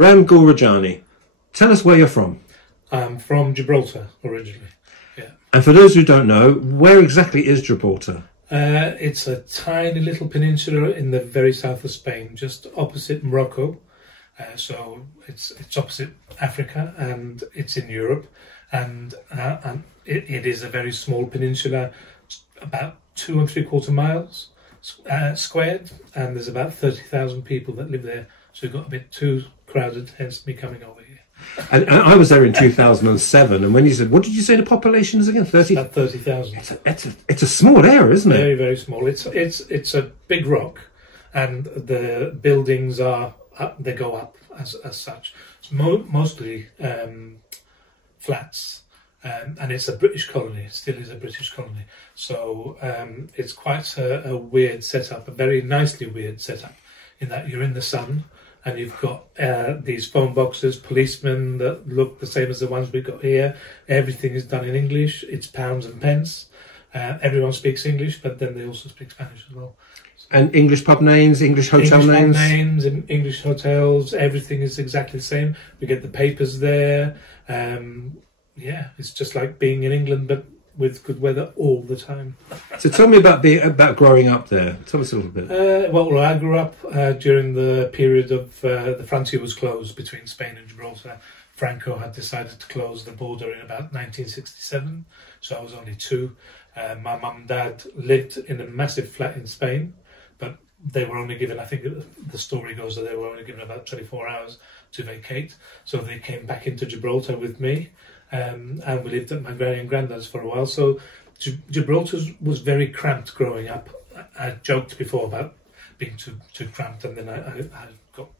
Ram Gulrajani, tell us where you're from. I'm from Gibraltar originally. Yeah. And for those who don't know, where exactly is Gibraltar? It's a tiny little peninsula in the very south of Spain, just opposite Morocco. So it's opposite Africa, and it's in Europe, and it is a very small peninsula, about 2 3/4 miles squared, and there's about 30,000 people that live there. So it got a bit too crowded, hence me coming over here. And I was there in 2007, and when you said, what did you say the population is again? 30? About 30,000. It's a small area, isn't it? Very, very small. It's a big rock, and the buildings are up, they go up as such. It's mostly flats, and it's a British colony. It still is a British colony. So it's quite a weird setup, a very nicely weird setup, in that you're in the sun. And you've got these phone boxes, policemen that look the same as the ones we've got here. Everything is done in English. It's pounds and pence. Everyone speaks English, but then they also speak Spanish as well. And English pub names, English hotel names? English pub names, English hotels. Everything is exactly the same. We get the papers there. Yeah, it's just like being in England, but with good weather all the time. So tell me about growing up there. Tell us a little bit. Well, I grew up during the period of the frontier was closed between Spain and Gibraltar. Franco had decided to close the border in about 1967, so I was only 2. My mum and dad lived in a massive flat in Spain, but they were only given, I think the story goes that they were only given about 24 hours to vacate. So they came back into Gibraltar with me. And we lived at my granny and granddad's for a while. So Gibraltar was very cramped growing up. I joked before about being too cramped, and then I got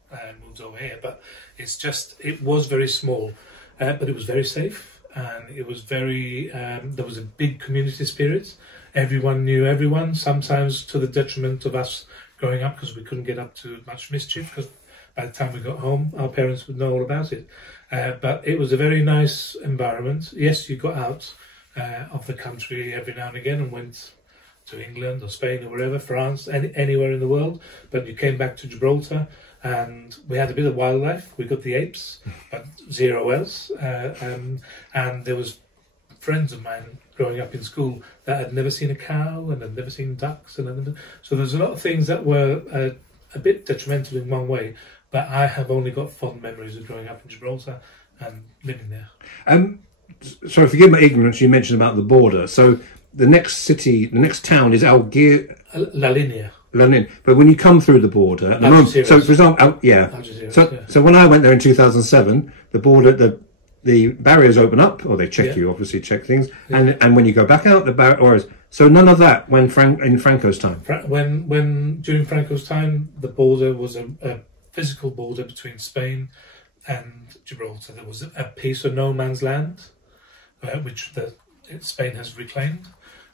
moved over here. But it was very small, but it was very safe, and it was very. There was a big community spirit. Everyone knew everyone. Sometimes to the detriment of us growing up, because we couldn't get up to much mischief. Because by the time we got home, our parents would know all about it. But it was a very nice environment. Yes, you got out of the country every now and again and went to England or Spain or wherever, France, anywhere in the world. But you came back to Gibraltar, and we had a bit of wildlife. We got the apes, but zero else. And there was friends of mine growing up in school that had never seen a cow and had never seen ducks. So there's a lot of things that were a bit detrimental in one way. But I have only got fond memories of growing up in Gibraltar and living there. Sorry, forgive my ignorance, you mentioned about the border. So the next town is La Linea. But when you come through the border, at the moment, so for example, Algeciras, so when I went there in 2007, the border, the barriers open up, or they check you, obviously check things, and when you go back out, the barriers. So none of that in Franco's time. When during Franco's time, the border was a physical border between Spain and Gibraltar. There was a piece of no man's land, which Spain has reclaimed.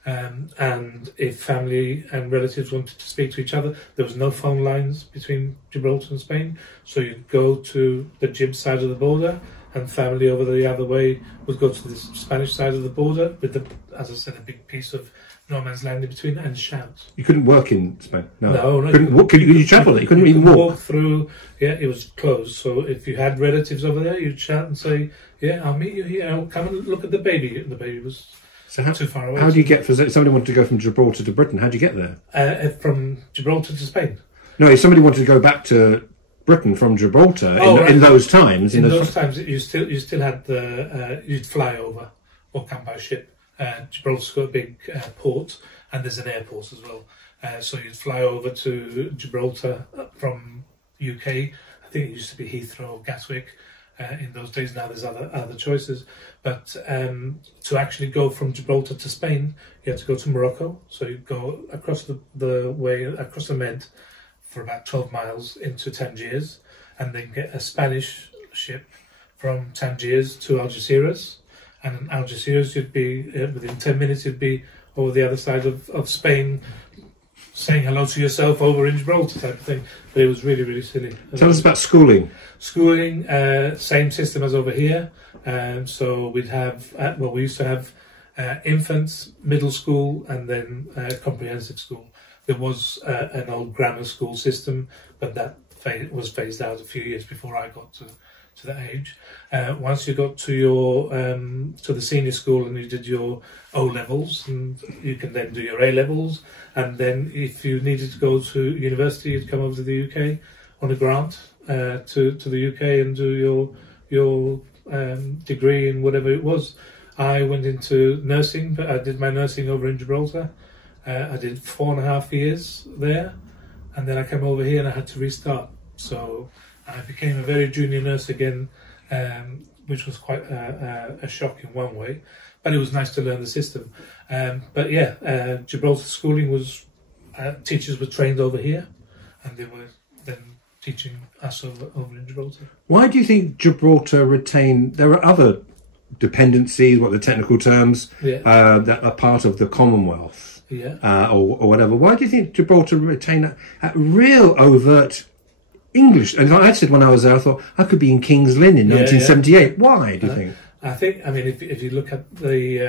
And if family and relatives wanted to speak to each other, there was no phone lines between Gibraltar and Spain. So you'd go to the Gib side of the border, and family over the other way would go to the Spanish side of the border with, as I said, a big piece of no man's land in between, and shout. You couldn't work in Spain? No. Could you travel there? You couldn't even walk through. Yeah, it was closed. So if you had relatives over there, you'd shout and say, yeah, I'll meet you here. I'll come and look at the baby. The baby was too far away. How do you get, if somebody wanted to go from Gibraltar to Britain, how do you get there? From Gibraltar to Spain? No, if somebody wanted to go back to Britain from Gibraltar in those times. In those times, you still had you'd fly over or come by ship. Gibraltar's got a big port, and there's an airport as well. So you'd fly over to Gibraltar from UK. I think it used to be Heathrow or Gatwick in those days. Now there's other choices. But to actually go from Gibraltar to Spain, you had to go to Morocco. So you'd go across across the Med for about 12 miles into Tangiers, and then get a Spanish ship from Tangiers to Algeciras. And in Algeciras, you'd be, within 10 minutes, you'd be over the other side of Spain, saying hello to yourself over in Gibraltar type of thing. But it was really, really silly. Tell us about schooling. Schooling, same system as over here. So we'd have, we used to have infants, middle school, and then comprehensive school. There was an old grammar school system, but that was phased out a few years before I got to that age. Once you got to your to the senior school and you did your O levels, and you can then do your A levels, and then if you needed to go to university, you'd come over to the UK on a grant to the UK and do your degree in whatever it was. I went into nursing, but I did my nursing over in Gibraltar. I did 4.5 years there, and then I came over here and I had to restart. So I became a very junior nurse again, which was quite a shock in one way, but it was nice to learn the system. But yeah, Gibraltar schooling was, teachers were trained over here, and they were then teaching us over in Gibraltar. Why do you think Gibraltar retained? There are other dependencies, what the technical terms, that are part of the Commonwealth, or whatever. Why do you think Gibraltar retained that real overt English? And I said when I was there, I thought I could be in King's Lynn in 1978. Why do you think? I think, I mean, if you look at the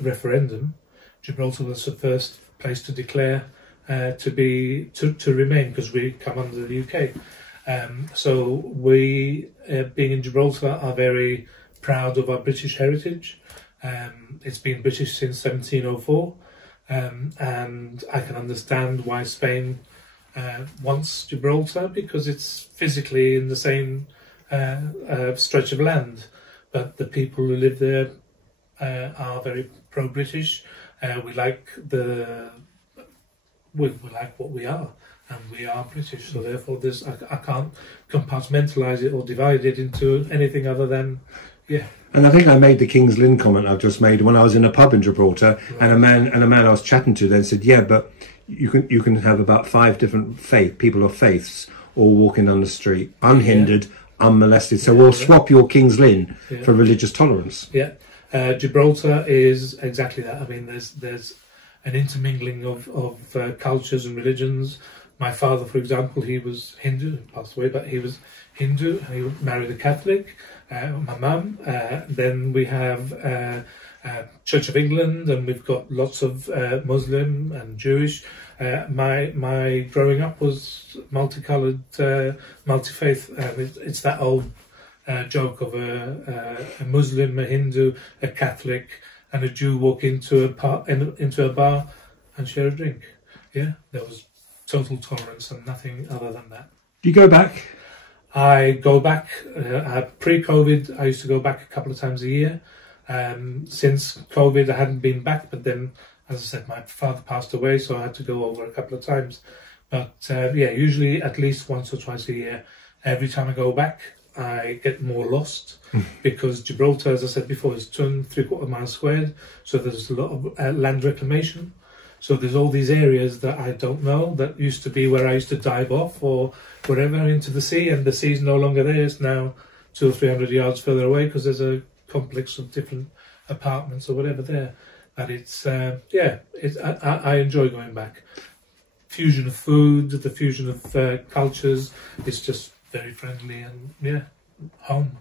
referendum, Gibraltar was the first place to declare to remain, because we come under the UK. So we, being in Gibraltar, are very proud of our British heritage. It's been British since 1704, and I can understand why Spain wants Gibraltar, because it's physically in the same stretch of land, but the people who live there are very pro-British. We like we like what we are, and we are British, so therefore I can't compartmentalize it or divide it into anything other than, yeah. And I think I made the King's Lynn comment I've just made when I was in a pub in Gibraltar, and a man I was chatting to then said, yeah, but you can have about 5 different people of faiths all walking down the street unhindered, unmolested. So we'll swap your King's Lynn for religious tolerance. Yeah, Gibraltar is exactly that. I mean, there's an intermingling of cultures and religions. My father, for example, he was Hindu, he passed away, but he was Hindu, and he married a Catholic. My mum. Then we have Church of England, and we've got lots of Muslim and Jewish. My growing up was multicoloured, multi-faith, and it's that old joke of a Muslim, a Hindu, a Catholic, and a Jew walk into a bar and share a drink. Yeah, there was total tolerance and nothing other than that. Do you go back? I go back. Pre-COVID, I used to go back a couple of times a year. Since COVID, I hadn't been back, but then, as I said, my father passed away, so I had to go over a couple of times. But yeah, usually at least once or twice a year. Every time I go back, I get more lost, because Gibraltar, as I said before, is 2 3/4 miles squared, so there's a lot of land reclamation. So there's all these areas that I don't know, that used to be where I used to dive off or whatever into the sea, and the sea's no longer there. It's now 200 or 300 yards further away, because there's a complex of different apartments or whatever there. But it's I enjoy going back. Fusion of food, the fusion of cultures, it's just very friendly, and yeah, home.